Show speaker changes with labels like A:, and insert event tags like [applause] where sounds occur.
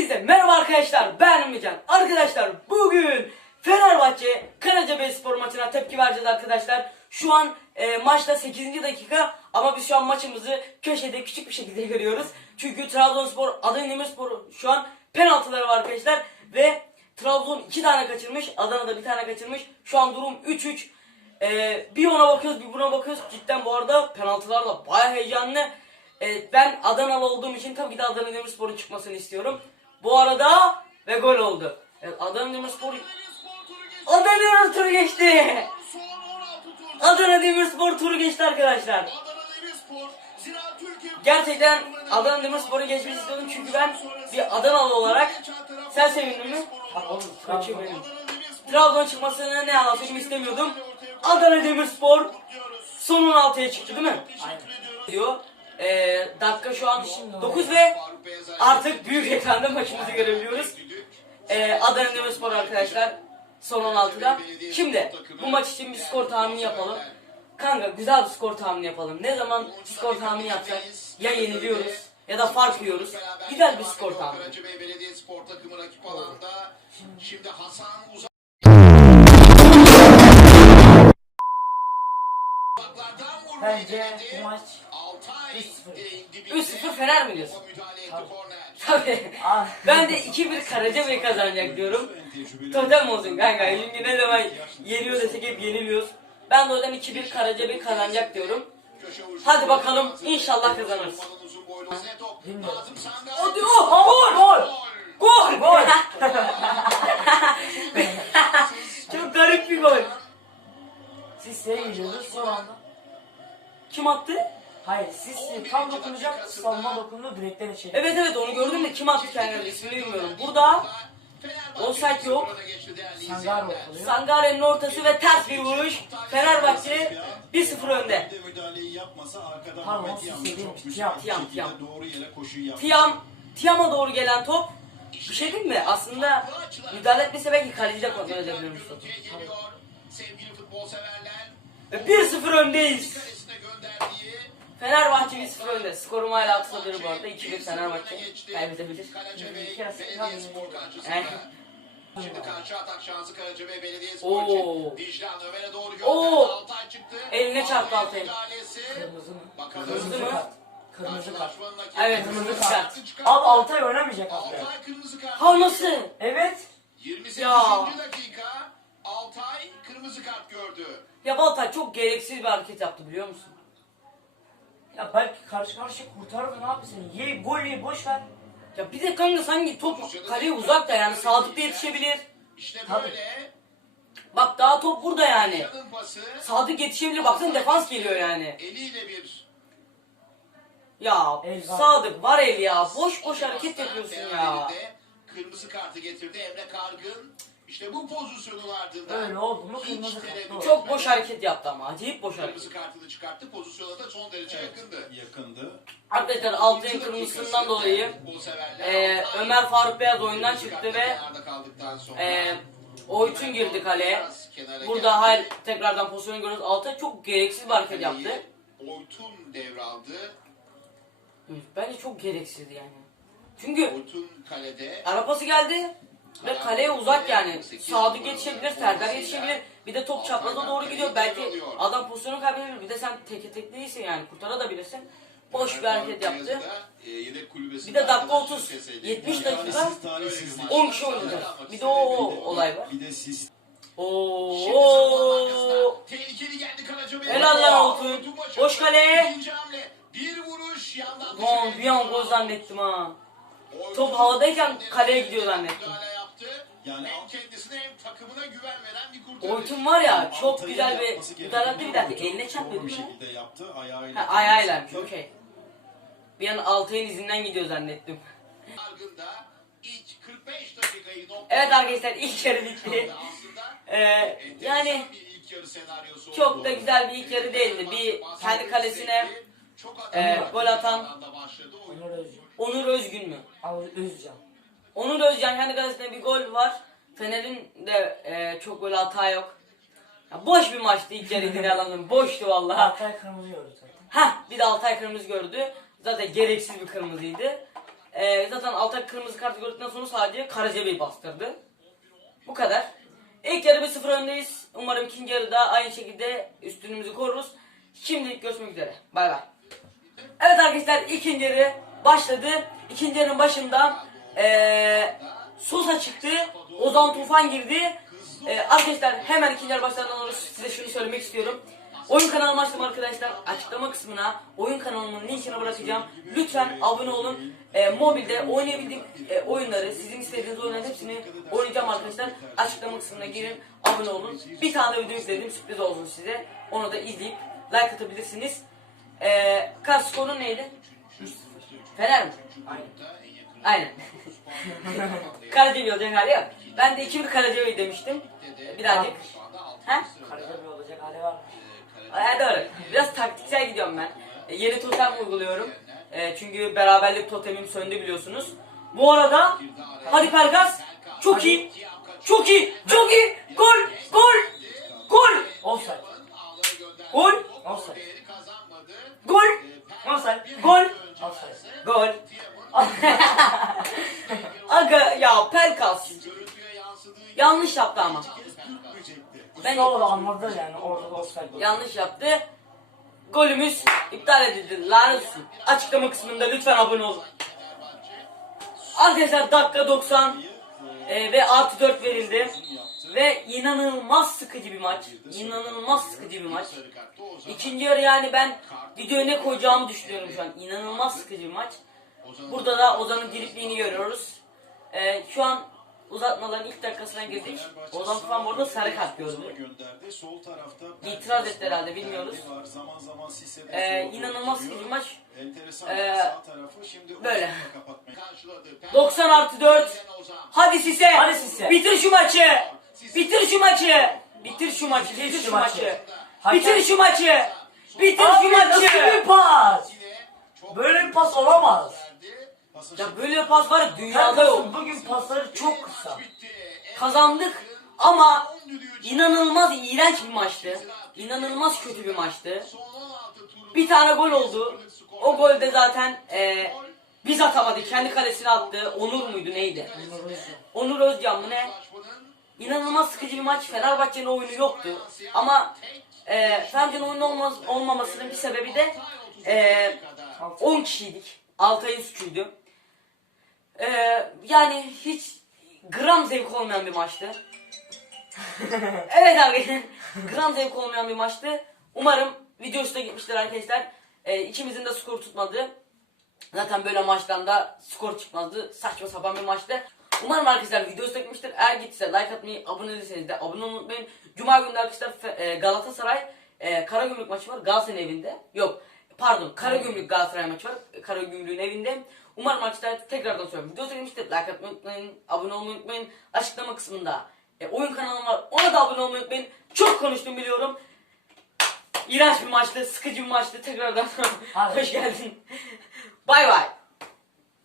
A: Hepinize merhaba arkadaşlar ben Emrecan. Arkadaşlar bugün Fenerbahçe Karacabeyspor maçına tepki vereceğiz arkadaşlar. Şu an e, maçta 8. dakika ama biz şu an maçımızı köşede küçük bir şekilde görüyoruz. Çünkü Trabzonspor Adana Demirspor şu an penaltıları var arkadaşlar ve Trabzon 2 tane kaçırmış, Adana'da bir tane kaçırmış. Şu an durum 3-3. E, bir ona bakıyoruz bir buna bakıyoruz. Cidden bu arada penaltılar da baya heyecanlı. Evet, ben Adanalı olduğum için tabii ki de Adana Demirspor'un çıkmasını istiyorum. Bu arada ve gol oldu. Evet, Adana Demirspor Adana Demirspor geçti. Adana Demirspor turu geçti arkadaşlar. Gerçekten Adana Demirspor'u geçmek istiyordum çünkü ben bir Adanalı olarak sen sevindin mi? Kaçıyor benim. Trabzon çıkmasını ne söyleyeyim istemiyordum. Adana Demirspor son 16'ya çıktı değil mi?
B: Aynen.
A: Diyor. Ee, dakika şu an 9 ve artık büyük ekranda maçımızı görebiliyoruz. Ee, Adana Demirspor arkadaşlar son 16'da. Şimdi bu maç için bir skor tahmini yapalım. Kanka güzel bir skor tahmini yapalım. Ne zaman skor tahmini yapsak ya yeniliyoruz ya da fark yiyoruz. Güzel bir skor tahmini.
C: Şimdi Hasan vurmayı
B: Bence bu maç 3-0.
C: e, dibinde
A: 3-0 Fener mi diyorsun?
B: Tabii. Ah.
A: Ben de 2-1 Karacabey kazanacak diyorum. Totem olsun kanka. Çünkü ne zaman yeniyor desek hep yeniliyoruz. Ben de o yüzden 2-1 Karacabey kazanacak diyorum. Hadi bakalım inşallah kazanırız. Hadi oh gol gol. Gol
B: Gol. [laughs]
A: Çok garip bir gol.
B: Siz seye gidiyordunuz son anda.
A: Kim attı?
B: Hayır siz tam dokunacak savunma dokundu direkten içeri.
A: Evet evet onu gördüm de kim attı kendine ismini bilmiyorum. Burada Offside yok.
B: Sangar ortalıyor.
A: Sangare'nin ortası ve ters bir vuruş. Fenerbahçe 1-0 önde.
B: Pardon, siz dediğim
D: koşuyu yaptı.
A: Tiam, Tiam'a doğru gelen top. Bir şey değil mi? Aslında müdahale etmese belki kaleci de kontrol edebilirmiş. Ve 1-0 öndeyiz. Fenerbahçe 1-0 önde. Skorum hala atılabilir bu arada. 2-1 Fenerbahçe kaybedebilir.
C: Şimdi karşı atak şansı Karacabey Belediye Spor
A: Oo.
C: için. Dijlan Ömer'e doğru gönderdi.
A: Oo.
C: Altay çıktı.
A: Eline çarptı
C: Altay'ın.
B: Kırmızı mı?
A: Kırmızı
B: Kırmızı
A: mı?
B: kart. Kırmızı kart.
A: Evet, kırmızı kart.
B: Al Altay oynamayacak.
C: Altay kırmızı kart.
A: Ha nasıl?
B: Evet.
C: 28.
A: Ya.
C: dakika Altay kırmızı kart gördü.
A: Ya Baltay çok gereksiz bir hareket yaptı biliyor musun?
B: Ya belki karşı karşıya kurtarır ne yapıyorsun? Ye gol ye boş ver.
A: Ya bir de kanka sanki top kaleye uzakta yani Sadık da yetişebilir.
C: İşte
B: Tabii.
C: böyle.
A: Bak daha top burada yani.
C: Pası.
A: Sadık yetişebilir baksana defans geliyor yani.
C: Eliyle bir
A: Ya
B: El var.
A: Sadık var el ya. Boş boş hareket yapıyorsun ya.
C: Kırmızı kartı getirdi Emre Kargın. İşte bu pozisyonun ardından.
B: Öyle oldu mu kırmızı kart, doğru.
A: Çok boş hareket yaptı ama. Acayip boş hareket.
C: Kırmızı kartını çıkarttı. Pozisyona da son derece yakındı.
D: Yakındı.
A: Arkadaşlar Altay'ın kırmızısından dolayı e, Ömer Faruk Beyaz oyundan çıktı ve
C: kenarda kaldıktan sonra-
A: e, Oytun girdi kaleye. Burada hal tekrardan pozisyonu görüyoruz. Altay çok gereksiz bir hareket yaptı.
C: Oytun devraldı.
A: Bence çok gereksizdi yani. Çünkü
C: Oytun kalede.
A: arapası geldi ve kaleye uzak yani. Sadık yetişebilir, Serdar yetişebilir. Bir de top çapraza doğru gidiyor. Belki adam pozisyonu kaybedebilir. Bir de sen teke tek değilsin yani. Kurtarabilirsin. Boş bir hareket yaptı.
C: E,
A: Bir de dakika
C: arkadaşını
A: 30,
C: sesledi.
A: 70
C: Yani
A: dakika,
D: Talihsiz talihsizlik.
A: 10 kişi oynayacağız. Bir de o olay var.
D: Bir de siz
C: Şimdi savunma arkasına.
A: Oo.
C: Tehlikeli geldi Karacabey.
A: Helal lan Altun. Boş kale.
C: Bir vuruş yandan
A: Lan
C: dışarı
A: bir an gol zannettim ha. Top havadayken kaleye gidiyor zannettim.
C: Yaptı.
D: Yani
C: hem kendisine hem takımına güven veren bir kurtarış.
A: Oytun var ya çok
D: Altay'ın
A: güzel bir
D: yapması gereken
A: müdahale etti bir dakika. Eline çarpmadı
D: Doğru bir
A: mı?
D: şekilde yaptı. Ayağıyla.
A: Ha ayağıyla. Okey. Bir an Altay'ın izinden gidiyor zannettim.
C: Argında ilk 45 dakikayı noktaladı.
A: Evet arkadaşlar ilk yarı bitti.
C: Aslında [laughs]
A: Ee,
C: enteresan
A: yani
C: bir ilk yarı senaryosu
A: çok
C: oldu.
A: da güzel bir ilk yarı değildi. Bir kendi kalesine
C: Çok
A: e, gol atan
C: da başladı oyun.
B: Onur Özcan.
A: Onur Özgün mü?
B: Al Özcan.
A: Onur Özcan kendi kalesinde bir gol var. Fener'in de e, çok gol hata yok. Ya boş bir maçtı ilk yarı yine alalım. Boştu vallahi.
B: Altay kırmızı gördü zaten.
A: Heh bir de Altay kırmızı gördü. Zaten gereksiz bir kırmızıydı. E, zaten Altay kırmızı kartı gördükten sonra sadece Karacabey'i bastırdı. Bu kadar. İlk yarı 1-0 öndeyiz. Umarım ikinci yarıda aynı şekilde üstünlüğümüzü koruruz. Şimdilik görüşmek üzere. Bay bay. Evet arkadaşlar ikinci yarı başladı. İkinci yarının başında eee Sosa çıktı. Ozan Tufan girdi. Eee, arkadaşlar hemen ikinci yarı başlamadan sonra size şunu söylemek istiyorum. Oyun kanalıma açtım arkadaşlar. Açıklama kısmına oyun kanalımın linkini bırakacağım. Lütfen abone olun. Eee, mobilde oynayabildiğim eee, oyunları, sizin istediğiniz oyunların hepsini oynayacağım arkadaşlar. Açıklama kısmına girin, abone olun. Bir tane video izledim, sürpriz olsun size. Onu da izleyip like atabilirsiniz. Eee kaç skoru neydi? Fener mi?
B: Aynen.
A: Aynen. [laughs] Karacabey olacak hali yok. Ben de 2-1 Karacabey demiştim. Birazcık. He?
B: Karagöl olacak hali var mı?
A: Ee, doğru. Biraz taktiksel gidiyorum ben. E, yeni totem uyguluyorum. E, çünkü beraberlik totemim söndü biliyorsunuz. Bu arada hadi Perkas. Çok iyi. Çok iyi. Çok iyi. Gol. Gol.
B: Offside.
A: Gol.
B: Offside.
A: Gol.
B: Offside.
A: Gol.
B: Offside.
A: Gol. Aga ya Pelkas. Yanlış yaptı ama. Ben
B: orada anladı yani orada da offside.
A: yanlış yaptı. Golümüz iptal edildi. Lanet olsun. Açıklama kısmında lütfen abone olun. Arkadaşlar dakika 90 e, ve artı 4 verildi. Ve inanılmaz sıkıcı bir maç. İnanılmaz sıkıcı bir maç. İkinci yarı yani ben videoya ne koyacağımı düşünüyorum şu an. İnanılmaz sıkıcı bir maç. Burada da Ozan'ın dripliğini görüyoruz. E, şu an uzatmaların ilk dakikasına girdik. Ozan Tufan burada sarı kart gördü.
D: Gönderdi. Sol tarafta
A: İtiraz etti herhalde, bilmiyoruz. Ee, inanılmaz bir maç. Ee, böyle.
D: Ozan'la kapatmaya
A: 90 artı 4. Hadi Sise.
B: Hadi Sise.
A: Bitir şu maçı. Bitir şu maçı. Bitir şu maçı. Bitir şu maçı. Bitir şu maçı. Bitir
B: Abi
A: şu
B: nasıl bir
A: maçı.
B: pas? Böyle bir pas olamaz.
A: Ya böyle pas var ya dünyada yok.
B: Bugün pasları çok kısa.
A: Kazandık ama inanılmaz iğrenç bir maçtı. İnanılmaz kötü bir maçtı. Bir tane gol oldu. O golde zaten e, biz atamadık. Kendi kalesine attı. Onur muydu neydi? Onur Özcan mı ne? İnanılmaz sıkıcı bir maç. Fenerbahçe'nin oyunu yoktu. Ama e, Fenerbahçe'nin oyunu olmaz, olmamasının bir sebebi de e, 10 kişiydik. Altay'ın suçuydu. E, yani hiç gram zevk olmayan bir maçtı. [laughs] evet abi. gram zevk olmayan bir maçtı. Umarım video hoşuna gitmiştir arkadaşlar. E, ikimizin de skor tutmadı. Zaten böyle maçtan da skor çıkmazdı. Saçma sapan bir maçtı. Umarım arkadaşlar video hoşuna gitmiştir. Eğer gittiyse like atmayı, abone değilseniz de abone olmayı unutmayın. Cuma günü arkadaşlar e, Galatasaray e, Karagümrük maçı var. Galatasaray'ın evinde. Yok. Pardon. Karagümrük Galatasaray maçı var. Karagümrük'ün evinde. Umarım arkadaşlar tekrardan söylüyorum. Video gitmiştir. Like atmayı unutmayın. Abone olmayı unutmayın. Açıklama kısmında e, oyun kanalım var. Ona da abone olmayı unutmayın. Çok konuştum biliyorum. İğrenç bir maçtı. Sıkıcı bir maçtı. Tekrardan [laughs] hoş geldin. Bay bay.